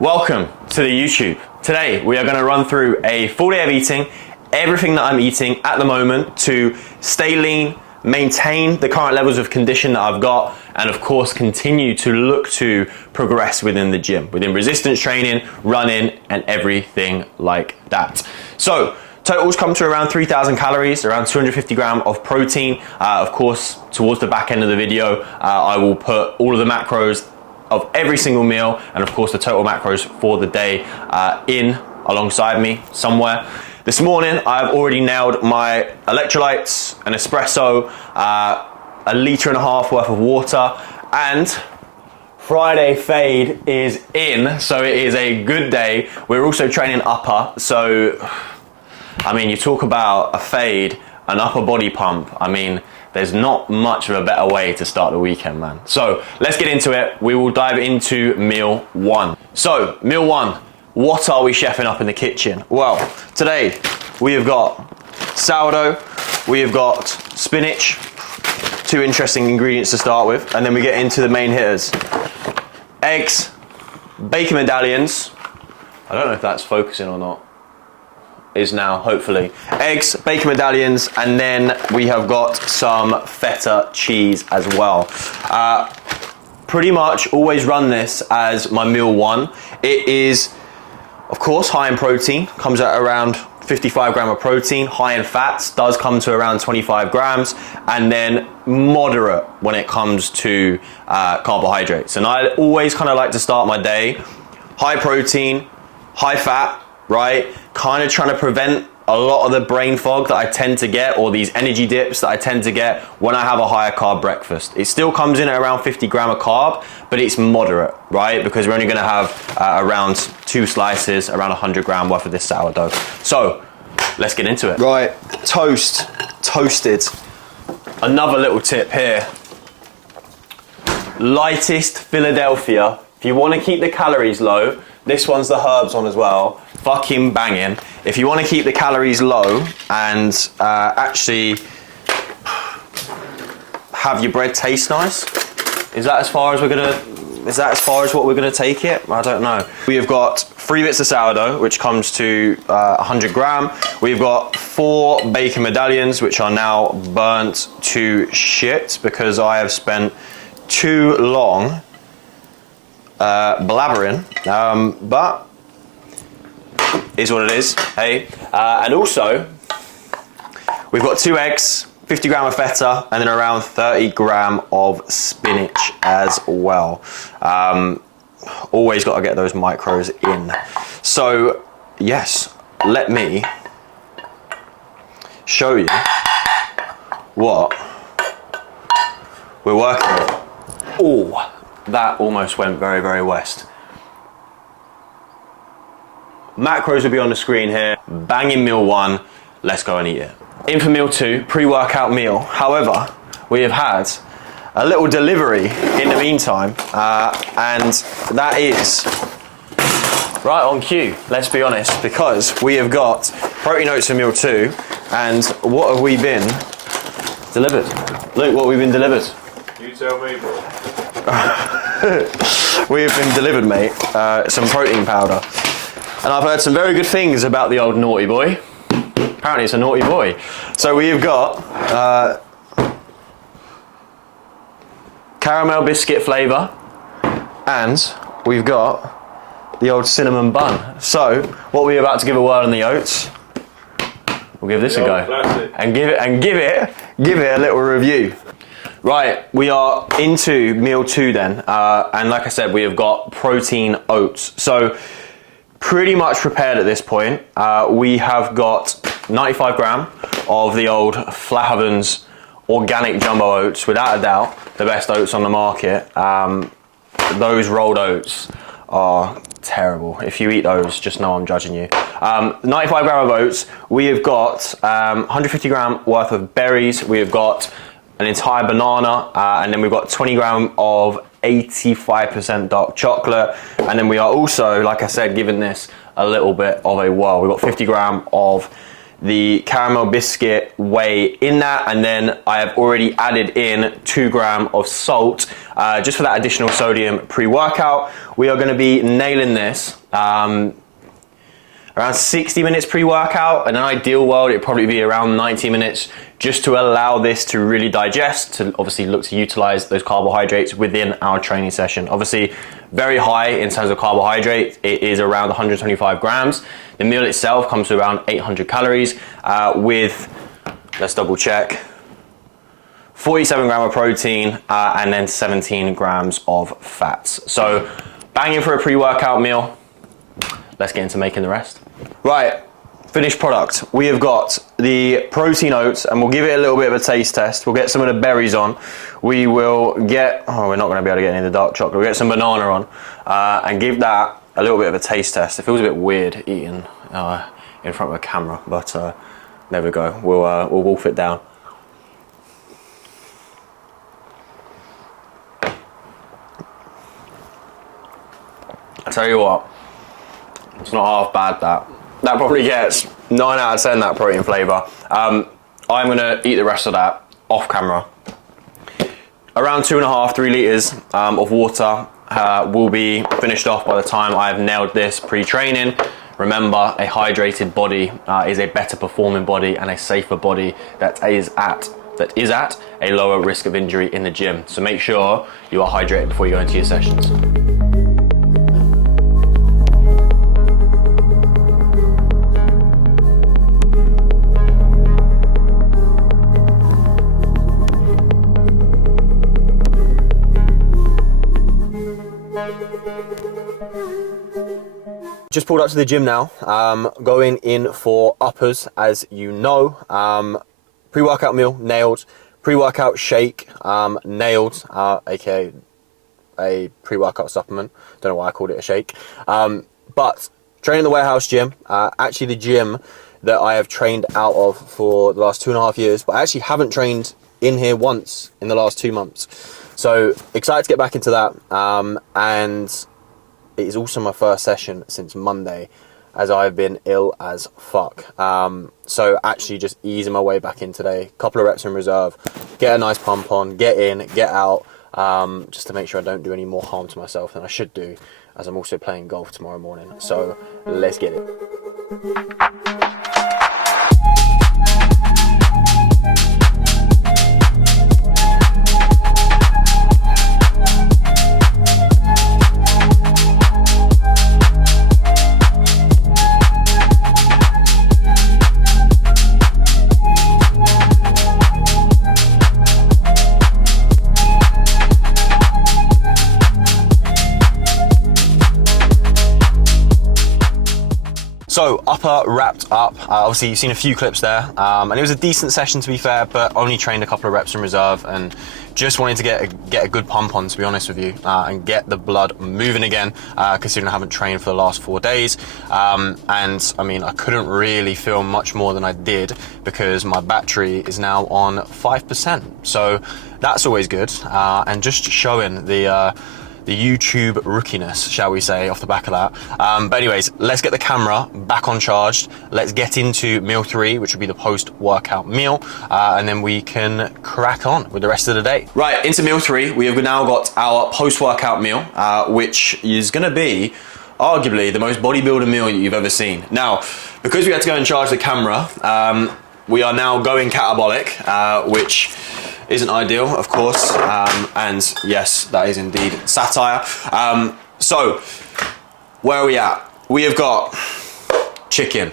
Welcome to the YouTube. Today we are going to run through a full day of eating, everything that I'm eating at the moment to stay lean, maintain the current levels of condition that I've got, and of course continue to look to progress within the gym, within resistance training, running, and everything like that. So totals come to around 3,000 calories, around 250 grams of protein. Of course, towards the back end of the video, I will put all of the macros of every single meal, and of course the total macros for the day in alongside me somewhere. This morning I've already nailed my electrolytes, an espresso, 1.5 litres worth of water, and Friday fade is in, so it is a good day. We're also training upper, so I mean, you talk about a fade, an upper body pump, I mean, there's not much of a better way to start the weekend, man. So let's get into it. We will dive into meal one. So meal one, what are we chefing up in the kitchen? Well, today we have got sourdough, we have got spinach, two interesting ingredients to start with, and then we get into the main hitters. Eggs, bacon medallions, I don't know if that's focusing or not. Is now, hopefully. Eggs, bacon medallions, and then we have got some feta cheese as well. Pretty much always run this as my meal one. It is, of course, high in protein, comes at around 55 grams of protein, high in fats, does come to around 25 grams, and then moderate when it comes to carbohydrates. And I always kind of like to start my day high protein, high fat, right? Kind of trying to prevent a lot of the brain fog that I tend to get, or these energy dips that I tend to get when I have a higher carb breakfast. It still comes in at around 50 grams of carb, but it's moderate, right? Because we're only going to have around 2 slices, around 100 grams worth of this sourdough. So let's get into it. Right, toasted. Another little tip here. Lightest Philadelphia. If you want to keep the calories low, this one's the herbs one as well. Fucking banging. If you want to keep the calories low and actually have your bread taste nice, is that as far as what we're gonna take it? I don't know. We have got 3 bits of sourdough, which comes to 100 grams. We've got 4 bacon medallions, which are now burnt to shit because I have spent too long blabbering, but is what it is, hey. And also, we've got 2 eggs, 50 grams of feta, and then around 30 grams of spinach as well. Always got to get those micros in. So, yes, let me show you what we're working with. Oh, that almost went very, very west. Macros will be on the screen here. Banging meal one. Let's go and eat it. In for meal two, pre-workout meal. However, we have had a little delivery in the meantime, and that is right on cue, let's be honest, because we have got protein oats for meal two, and what have we been delivered? Look what we've been delivered. You tell me, bro. We have been delivered, mate, some protein powder. And I've heard some very good things about the old naughty boy. Apparently it's a naughty boy. So we have got caramel biscuit flavour, and we've got the old cinnamon bun. So what we're about to give a whirl on the oats, we'll give this a go. Classic. And give it a little review. Right, we are into meal two then, and like I said, we have got protein oats. So pretty much prepared at this point. We have got 95 grams of the old Flahavens organic jumbo oats, without a doubt, the best oats on the market. Those rolled oats are terrible. If you eat those, just know I'm judging you. 95 grams of oats. We have got 150 grams worth of berries. We have got an entire banana, and then we've got 20 grams of 85% dark chocolate, and then we are also, like I said, giving this a little bit of a whirl. We've got 50 grams of the caramel biscuit whey in that, and then I have already added in 2 grams of salt just for that additional sodium pre-workout. We are going to be nailing this around 60 minutes pre-workout. In an ideal world, it'd probably be around 90 minutes just to allow this to really digest, to obviously look to utilize those carbohydrates within our training session. Obviously, very high in terms of carbohydrates. It is around 125 grams. The meal itself comes to around 800 calories with, let's double check, 47 grams of protein and then 17 grams of fats. So banging for a pre-workout meal. Let's get into making the rest. Right, finished product. We have got the protein oats, and we'll give it a little bit of a taste test. We'll get some of the berries on. We will get, we're not going to be able to get any of the dark chocolate. We'll get some banana on and give that a little bit of a taste test. It feels a bit weird eating in front of a camera, but there we go. We'll wolf it down. I tell you what, it's not half bad that. That probably gets 9 out of 10, that protein flavour. I'm going to eat the rest of that off camera. Around 2.5, 3 litres of water will be finished off by the time I've nailed this pre-training. Remember, a hydrated body is a better performing body and a safer body that is at a lower risk of injury in the gym. So make sure you are hydrated before you go into your sessions. Just pulled up to the gym now, going in for uppers, as you know. Pre-workout meal, nailed. Pre-workout shake, nailed, aka a pre-workout supplement. Don't know why I called it a shake. But training the warehouse gym, actually the gym that I have trained out of for the last 2.5 years, but I actually haven't trained in here once in the last 2 months. So excited to get back into that, and it is also my first session since Monday, as I've been ill as fuck. So actually just easing my way back in today. Couple of reps in reserve, get a nice pump on, get in, get out, just to make sure I don't do any more harm to myself than I should do, as I'm also playing golf tomorrow morning. So let's get it. So upper wrapped up. Obviously you've seen a few clips there, and it was a decent session to be fair, but only trained a couple of reps in reserve and just wanted to get a good pump on, to be honest with you, and get the blood moving again, considering I haven't trained for the last 4 days. And I mean, I couldn't really film much more than I did because my battery is now on 5%. So that's always good, and just showing the YouTube rookiness, shall we say, off the back of that. But anyways, let's get the camera back on charged. Let's get into meal 3, which will be the post-workout meal, and then we can crack on with the rest of the day. Right, into meal 3, we have now got our post-workout meal, which is gonna be arguably the most bodybuilder meal you've ever seen. Now, because we had to go and charge the camera, we are now going catabolic, which isn't ideal, of course, and yes, that is indeed satire. So, where are we at? We have got chicken,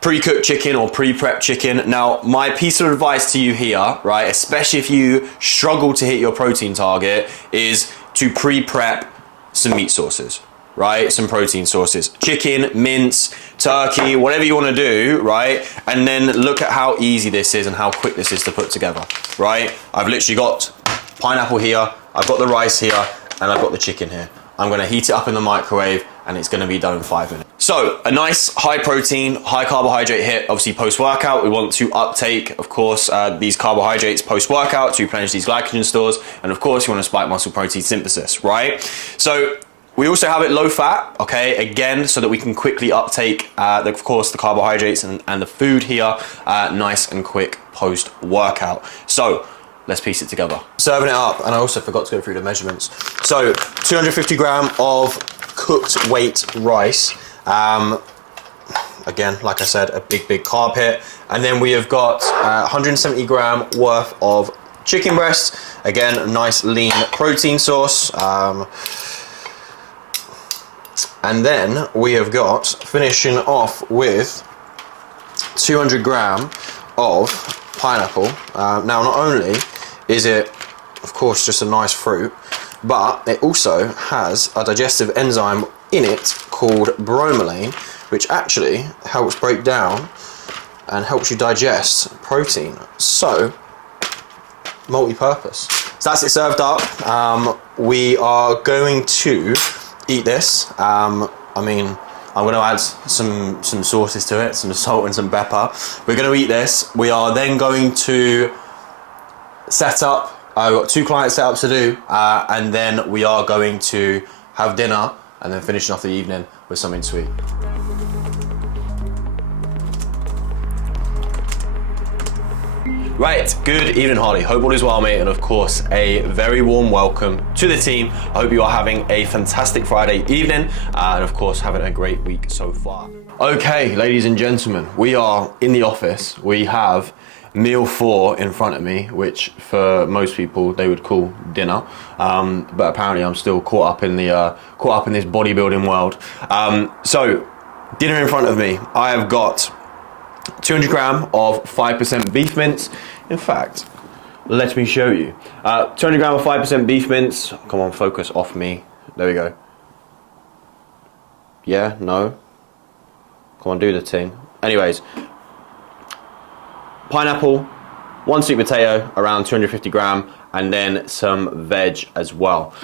pre-cooked chicken or pre-prep chicken. Now, my piece of advice to you here, right, especially if you struggle to hit your protein target, is to pre-prep some meat sources, right? Some protein sources, chicken, mince, turkey, whatever you want to do, right? And then look at how easy this is and how quick this is to put together, right? I've literally got pineapple here, I've got the rice here, and I've got the chicken here. I'm going to heat it up in the microwave and it's going to be done in 5 minutes. So a nice high protein, high carbohydrate hit, obviously post-workout. We want to uptake, of course, these carbohydrates post-workout to replenish these glycogen stores. And of course, you want to spike muscle protein synthesis, right? So We also have it low fat, okay, again, so that we can quickly uptake, of course, the carbohydrates and the food here, nice and quick post-workout. So, let's piece it together. Serving it up, and I also forgot to go through the measurements. So, 250 gram of cooked weight rice. Again, like I said, a big carb hit. And then we have got 170 gram worth of chicken breast. Again, a nice lean protein source. And then we have got, finishing off with 200 gram of pineapple. Now, not only is it, of course, just a nice fruit, but it also has a digestive enzyme in it called bromelain, which actually helps break down and helps you digest protein. So, multi-purpose. So that's it served up. We are going to eat this. I mean, I'm going to add some sauces to it, some salt and some pepper. We're going to eat this. We are then going to set up. I've got 2 client setups to do, and then we are going to have dinner and then finishing off the evening with something sweet. Right, good evening, Harley. Hope all is well, mate, and of course, a very warm welcome to the team. I hope you are having a fantastic Friday evening, and of course, having a great week so far. Okay, ladies and gentlemen, we are in the office. We have meal 4 in front of me, which for most people they would call dinner, but apparently I'm still caught up in this bodybuilding world. So, dinner in front of me. I have got 200 gram of 5% beef mince. In fact, let me show you. 200 gram of 5% beef mince. Come on, focus off me. There we go. Yeah, no. Come on, do the thing. Anyways, pineapple, 1 sweet potato, around 250 gram, and then some veg as well.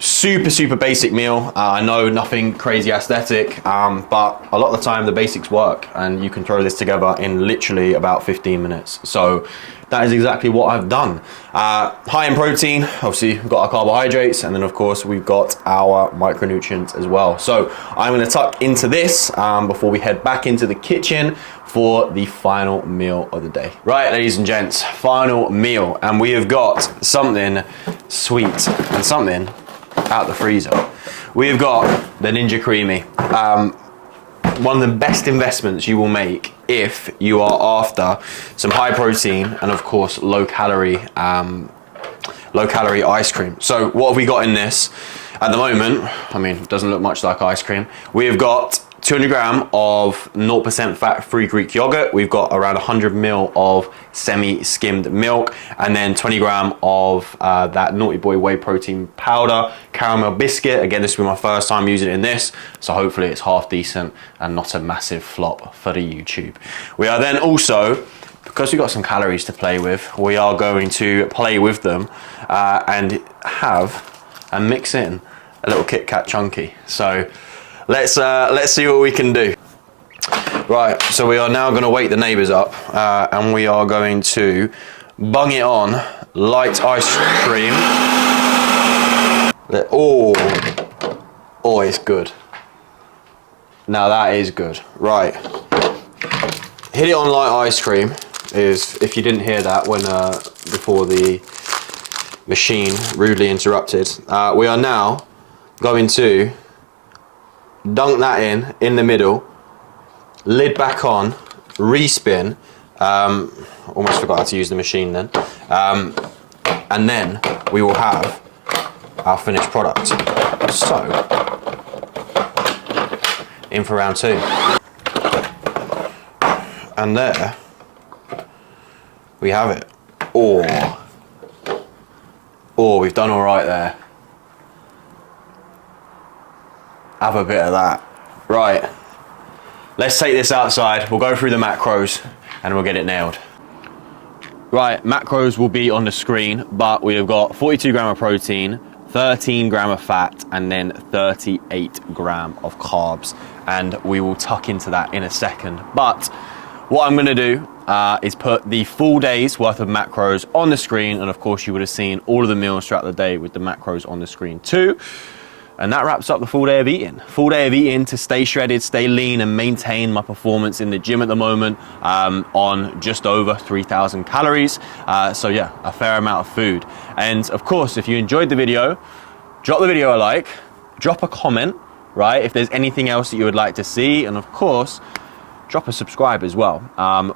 Super basic meal. I know nothing crazy aesthetic, but a lot of the time the basics work, and you can throw this together in literally about 15 minutes. So that is exactly what I've done. High in protein, obviously we've got our carbohydrates, and then of course we've got our micronutrients as well. So I'm going to tuck into this before we head back into the kitchen for the final meal of the day. Right, ladies and gents, final meal, and we have got something sweet and something out the freezer. We've got the Ninja Creami. One of the best investments you will make if you are after some high protein and of course low calorie ice cream. So what have we got in this at the moment? I mean, it doesn't look much like ice cream. We have got 200 gram of 0% fat-free Greek yogurt. We've got around 100 ml of semi-skimmed milk, and then 20 gram of that Naughty Boy whey protein powder, caramel biscuit. Again, this will be my first time using it in this, so hopefully it's half decent and not a massive flop for the YouTube. We are then also, because we've got some calories to play with, we are going to play with them and mix in a little Kit Kat chunky. So let's see what we can do. Right, so we are now going to wake the neighbours up, and we are going to bung it on light ice cream. Oh, it's good. Now that is good. Right, hit it on light ice cream. Is, if you didn't hear that when before the machine rudely interrupted, we are now going to dunk that in the middle, lid back on, respin, almost forgot how to use the machine then, and then we will have our finished product. So, in for round 2. And there we have it. Oh, we've done all right there. Have a bit of that. Right, let's take this outside. We'll go through the macros and we'll get it nailed. Right, macros will be on the screen, but we have got 42 gram of protein, 13 gram of fat, and then 38 gram of carbs. And we will tuck into that in a second. But what I'm gonna do is put the full day's worth of macros on the screen, and of course you would have seen all of the meals throughout the day with the macros on the screen too. And that wraps up the full day of eating. Full day of eating to stay shredded, stay lean, and maintain my performance in the gym at the moment on just over 3,000 calories. So yeah, a fair amount of food. And of course, if you enjoyed the video, drop the video a like, drop a comment, right? If there's anything else that you would like to see, and of course, drop a subscribe as well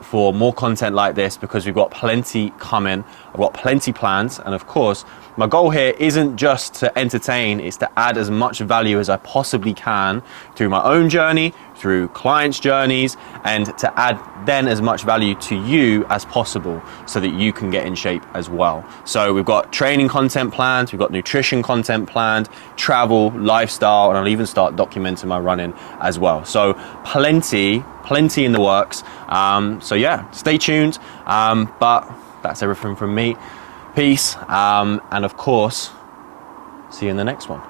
for more content like this, because we've got plenty coming. I've got plenty plans, and of course, my goal here isn't just to entertain, it's to add as much value as I possibly can through my own journey, through clients' journeys, and to add then as much value to you as possible so that you can get in shape as well. So we've got training content planned, we've got nutrition content planned, travel, lifestyle, and I'll even start documenting my running as well. So plenty in the works. So yeah, stay tuned. But that's everything from me. Peace. And of course, see you in the next one.